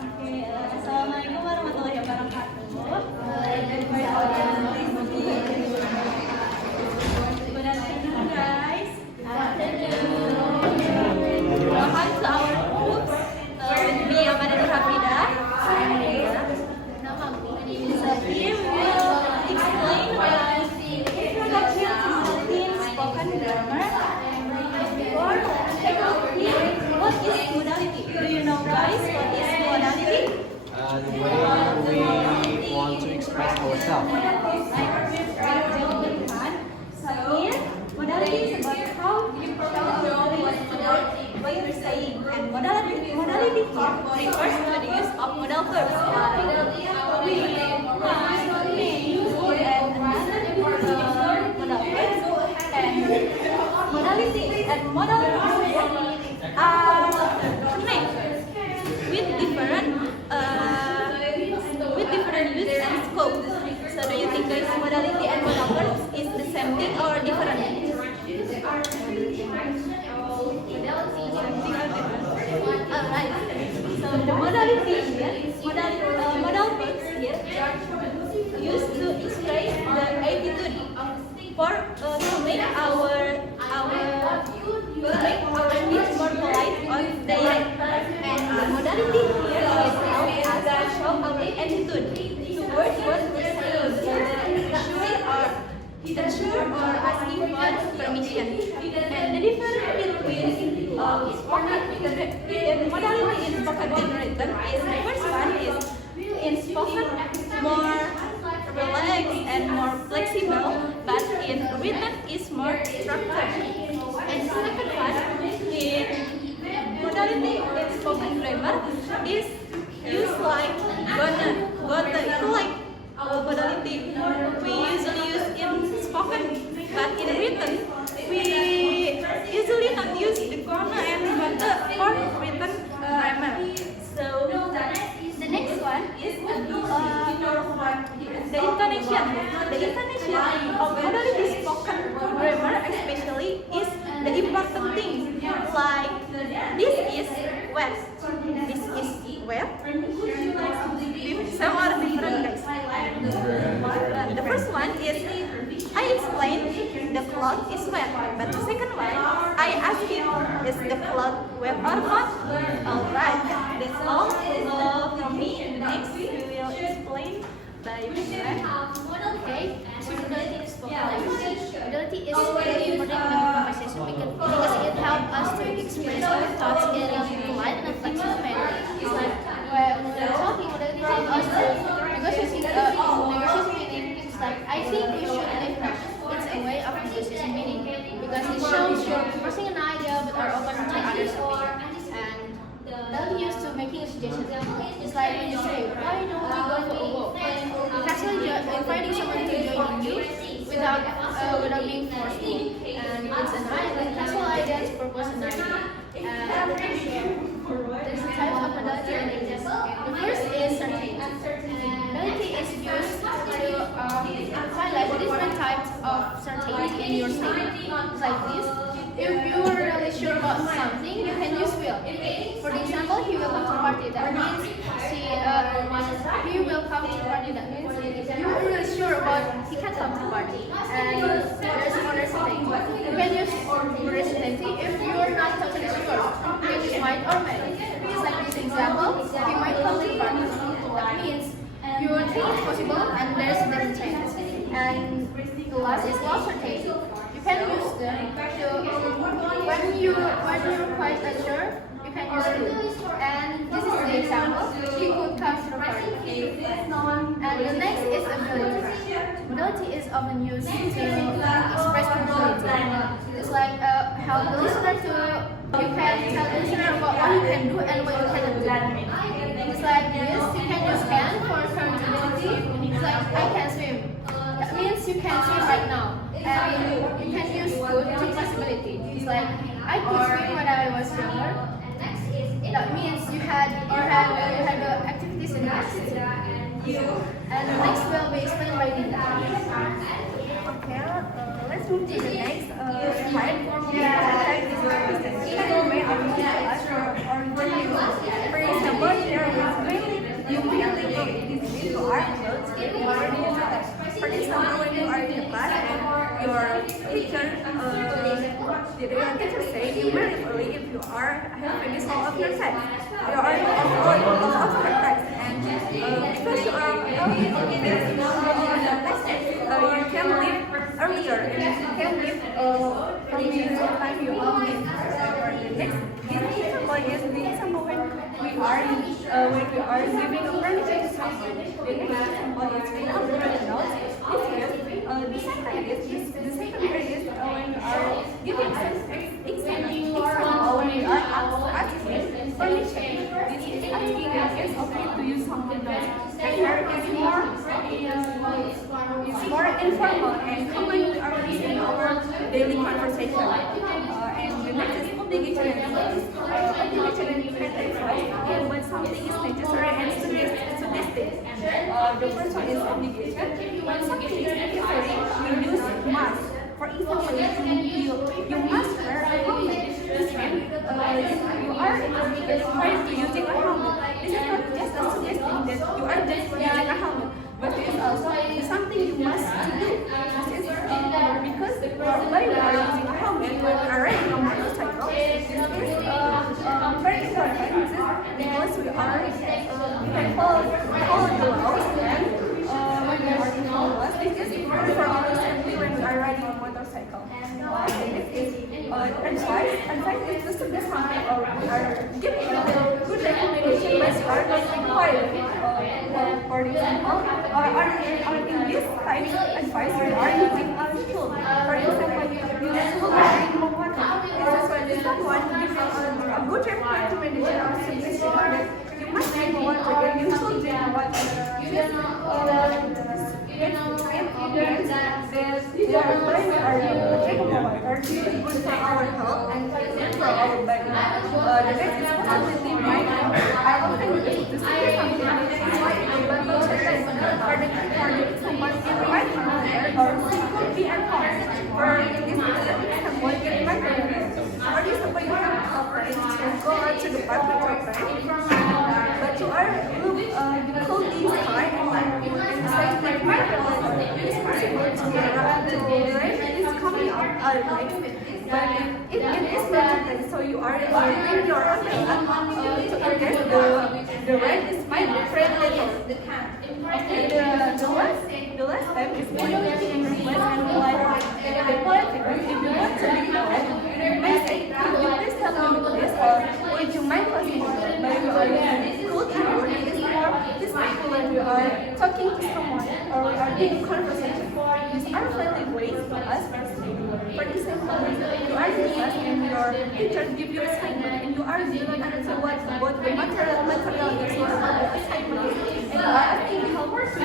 Assalamualaikum warahmatullahi wabarakatuh. Good afternoon, guys. Welcome to our group. With me, Amada Nur Hafidah. I'm Ninda. Here we will explain about introduction to spoken grammar. Before what is modality? Do you know, guys, what is modality? The way we want to express ourselves. So here, modality is about how you pronounce what you're saying, and modality here refers to the use of modal verbs like we, may, and another modal verbs. And modality and modal verbs are connected with different use and scope. So do you think, guys, modality and modal verbs is the same thing or different? Alright. So the modality here, modal verbs here, used to express the attitude for to make our speech more polite or direct. And the modality here is how we show our attitude towards what we say, unsure or asking for permission. And the difference between modality in spoken and written is the first one is in spoken more relaxed and more flexible, but in written is more structured. And the second one in modality in spoken grammar is used like gonna. It's like modality we usually use in spoken, but in written we usually not use the gonna and gonna for written grammar. So the next one is the intonation. The intonation of modality spoken grammar especially is the important thing. Like this is wet. This is wet. Some are different, guys. The first one is I explained the cloth is wet, but the second one I ask him, is the cloth wet or not? Alright, that's all from me. Next we will explain by Okay, so modality is spoken language. Modality is really important in a conversation because it helps us to express our thoughts in a polite and flexible manner. It's like when we're talking, modality helps us to negotiation meaning. It's like I think you should live now. It's a way of negotiation meaning because it shows you're expressing an idea but are open to others' opinion. And modality used to making a suggestion. It's like when you say, why don't we go for a walk? It's actually inviting someone to join you without being forceful. And it's an idea, casual ideas, purpose, and idea. And there's types of modality and example. The first is certainty. Modality is used to highlight different types of certainty in your statement. It's like this. If you're really sure about something, you can use will. For example, he will come to the party. That means he will come to the party. That means you're really sure about he can come to the party. And there's another thing. You can use certainty if you're not totally sure. You can use might or may. It's like this example. He might come to the party. That means you think it's possible and there's a chance. And the last is law certainty. You can use them when you're quite unsure, you can use it. And this is the example. He could come to the party. And the next is ability. Modality is often used to express ability. It's like help the listener to you can tell the listener about what you can do and what you cannot do. It's like this. You can use can for current ability. It's like I can swim. That means you can swim right now. And you can use could to possibility. It's like I could swim when I was younger. That means you had activities in the past. And the next will be explained by Ninda. Okay, let's move to the next part. For example, there is are having this whole of your text. You are of your text, and because you are you can leave earlier, and you can leave from the time you are in. The next example is the example when we are giving a furniture to someone. The next example is when after the notes. The second grade is when you are giving example when you are asking permission. This is asking is okay to use some windows. And here is more informal and common we are using in our daily conversation. And the next is obligation and advice. Obligation and advice is when something is necessary and suggested. The first one is obligation. When something is necessary, we use must. For example, you must wear a helmet. This means you are required to using a helmet. This is not just a suggestion that you are just using a helmet, but it is also something you must do. This is because why we are using a helmet when we are riding a motorcycle. This is very important. This is because we can follow the laws and when we are in laws. This is important for our safety when we are riding a motorcycle. Advice is just the something or we are giving you the good recommendation, but you are not required. For example, in this type of advice, we are using a tool. For example, you school drink more water. This is when someone gives a good recommendation or suggestion that you must drink more water, and you should drink water. When we are drinking water, it is good for our health and for our body. The next is positive mindful. I often use to say something that is like for someone in the right hand or could be at home. For this example, get mindful. For example, you have a friend to go to the park with your friend, but you could be fine and say like mindful. It is possible to raise this coming up but it is not so you are in your umbrella to address the red is my friend little. The last step is modality and request and the politics. If you want to be polite, you may say, could you please help me with this, or would you mind passing by could you it is more respectful when you are talking to someone or we are in conversation. These are friendly ways for us to speak. For example, you are in class and your teacher give you assignment and you are giving answer what the material is or what the assignment is. And you are asking help to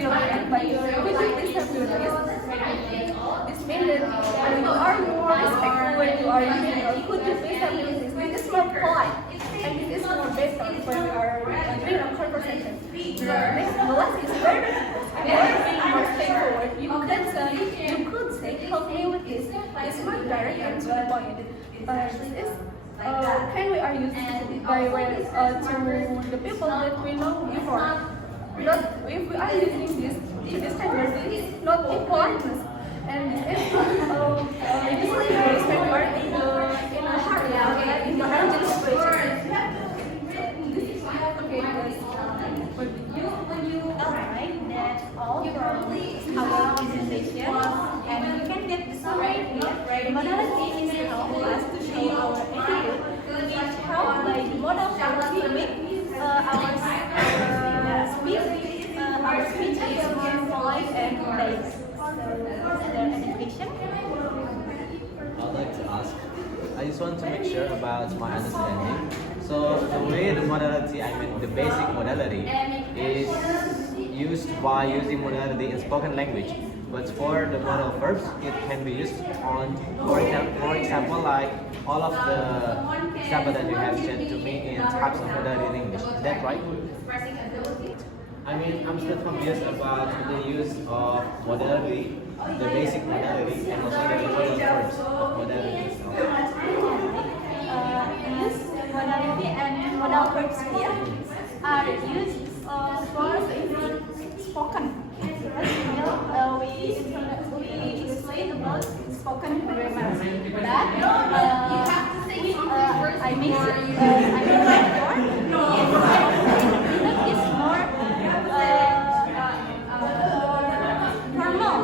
your friend by could you please help me with this? This means that you are more respectful when you are using could you please help me with this? This is more polite and this is more better when we are doing a conversation. The last is very more straightforward. You could say help me with this. It's more direct and to the point. Can we are used by way to the people that we know before. Not if we are using this standard, this is not politeness. And usually we spend more in a hurry, in the urgent situation. Alright, that's all from our presentation, and you can get the summary here. The modality is help us to show our attitude, which help by the modal clarity make our speech is more polite and nice. So, is there any question? I'd like to ask, I just want to make sure about my understanding. So the way the modality, I mean the basic modality, is used by using modality in spoken language. But for the modal verbs, it can be used on, for example, like all of the example that you have shared to me in types of modality in English. Is that right? I mean, I'm still confused about the use of modality, the basic modality, and also the modal verbs of modality. Modality and modal verbs here are used for spoken. We explain about spoken grammar. But I mix I mean therefore in written is more formal.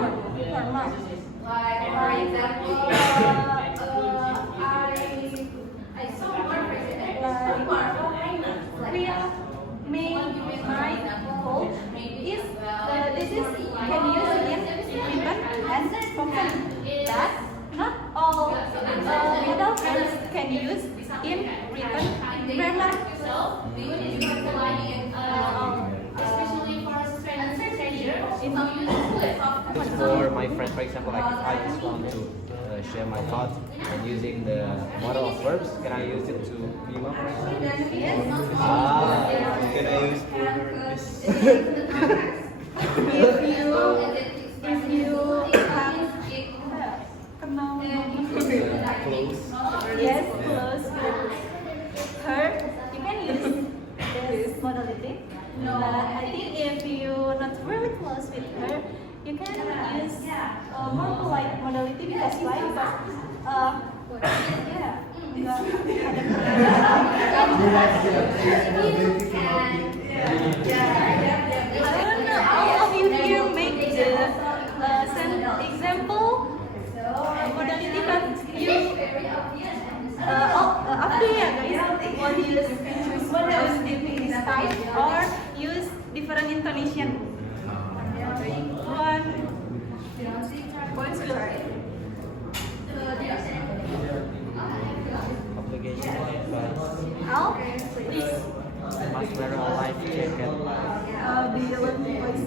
Like, for example, I saw one president. Priya may might hold is this is can use in written and spoken, but not all modal verbs can use in written grammar. Especially for students For my friend, for example, like if I just want to share my thoughts and using the model of verbs, can I use it to email, for example? Ah, can I use for this? If you have Close. yes, close with her, you can use this modality. But I think if you're not really close with her, you can use more polite modality because why? I don't know how of you here make the example modality, but you up to you guys. Want to use modality style or use different intonation. One, two. Obligation, but Al, please. must wear a life jacket. Do you learn voice?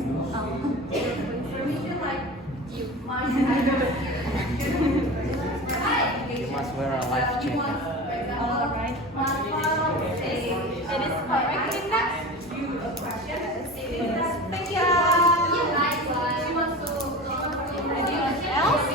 You must wear a life jacket. Alright. It is correct, Ninda. Thank you. Anyone else?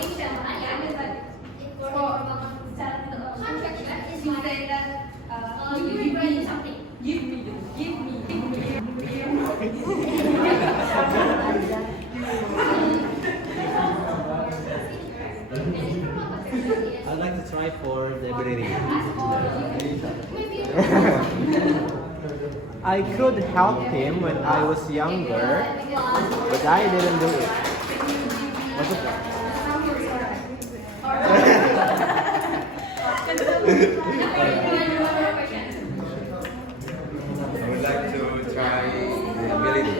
I'd like to try for the ability. I could help him when I was younger, but I didn't do it. What's the point? I would like to try the ability.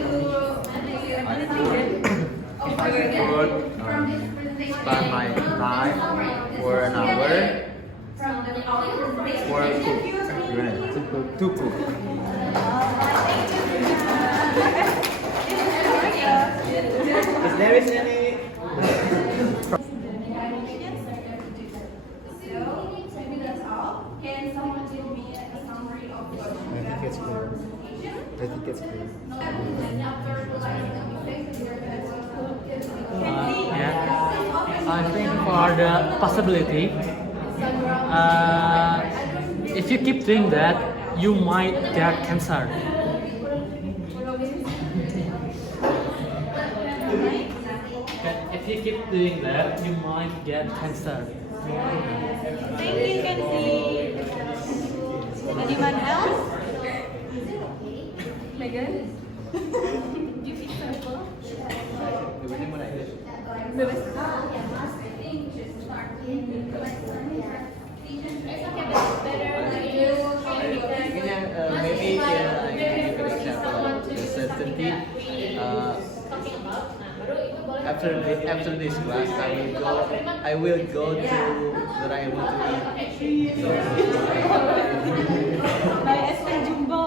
I could spend my time for an hour for cook. To cook. If there is any Can someone give me a summary of what you I think it's clear. I think it's clear. Yeah, I think for the possibility, if you keep doing that, you might get cancer. If you keep doing that, you might get cancer. Thank you, Kenzie. Anyone else? Megan? Give example. maybe I can give an example of the certainty. After this class, I will go to where I want to eat. By Esther Jumbo.